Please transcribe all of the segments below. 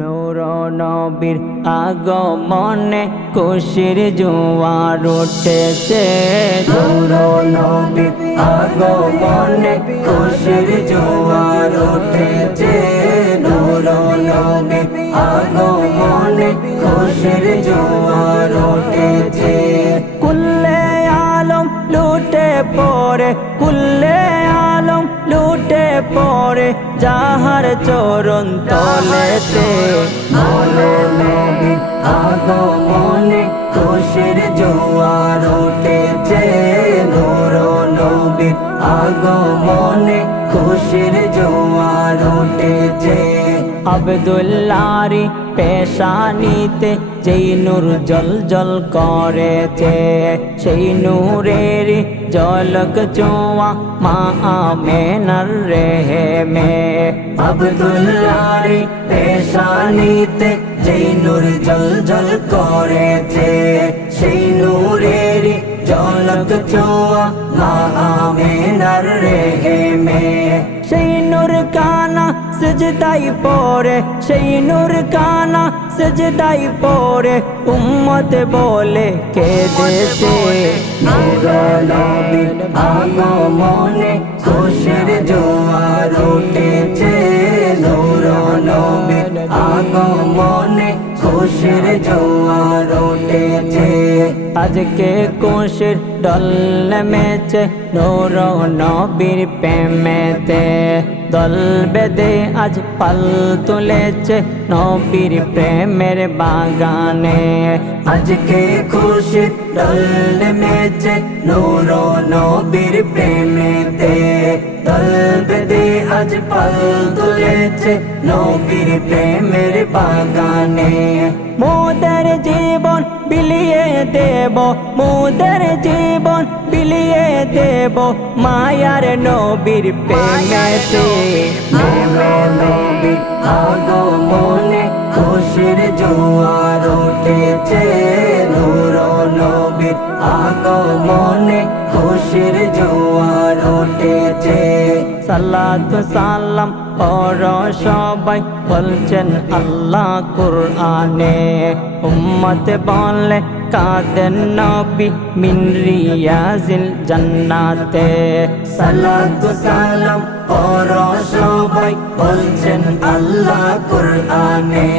নূর নবীর আগমনে খুশির জোয়ার উঠেছে। নূর নবীর আগমনে খুশির জোয়ার উঠেছে। নূর নবীর আগমনে খুশির জোয়ার উঠেছে। কুল্লে আলম লুটে পড়ে, কুল্লে আলম লুটে পড়ে যাহার চরণ তলেতে। নূর নবীর আগমনে খুশির জোয়ার উঠেছে। নূর নবীর আগমনে খুশির জোয়ার উঠেছে। আব্দুল্লাহরি পেশানিতে যেই নূর জ্বলজ্বল করেছে, সেই নূরের ঝলক ছোঁয়া মা আমেনার রেহেমে। আব্দুল্লাহরি পেশানিতে যেই নূর জ্বলজ্বল করেছে, সেই নূরের ঝলক ছোঁয়া মা আমেনার রেহেমে। সেই নূর কানা সিজদাই পড়ে, সেই নূর কানা সিজদাই পড়ে উম্মত বলে কেঁদেছে। নূর নবীর আগমনে খুশির জোয়ার উঠেছে। নূর নবীর আগমনে খুশির জোয়ার উঠেছে। আজকে খুশির দল নেমেছে নূর নবীর প্রেমেতে। দল বেঁধে আজ পাল তুলেছে নবীর প্রেমের বাগানে। আজকে খুশির দল নেমেছে নূর নবীর প্রেমেতে। দল বেঁধে আজ পাল তুলেছে নবীর প্রেমের বাগানে। মোদের জীবন বিলিয়ে দেব, মোদের জীবন বিলিয়ে দেব মায়ার নবীর প্রেমেতে। নূর নবীর আগমনে খুশির জোয়ার উঠেছে। নূর নবীর আগমনে খুশির জোয়ার উঠেছে। সালাতু সালাম পড় সবাই বলছেন আল্লাহ কুরআনে। উম্মত বলে কাঁদেন নবী মিন রিয়াজিল জান্নাতে। সালাতু সালাম পড় সবাই বলছেন আল্লাহ কুরআনে।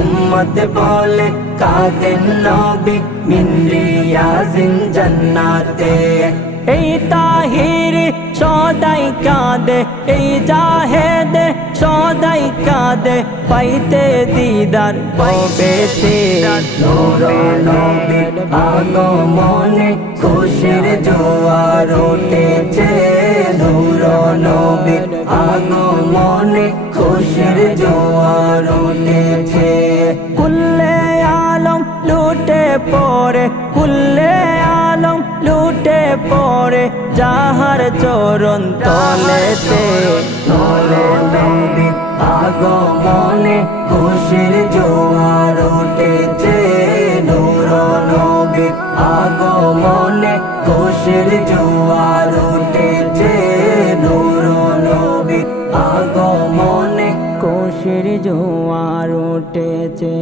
উম্মত বলে কাঁদেন নবী মিন রিয়াজিল জান্নাতে। এই তাহির সদাই কাঁদে, এই জাহেদে সদাই কাঁদে পাইতে দিদার কবেতে। নূর নবীর আগমনে খুশির জোয়ার উঠেছে। নূর নবীর আগমনে খুশির জোয়ার উঠেছে। কুল্লে আলম লুটে পড়ে, কুল্লে আলম লুটে পড়ে যাহার চরণ তলেতে। নূর নবীর আগমনে খুশির জোয়ার উঠেছে। নূর নবীর আগমনে খুশির জোয়ার উঠেছে। নূর নবীর আগমনে খুশির জোয়ার উঠেছে।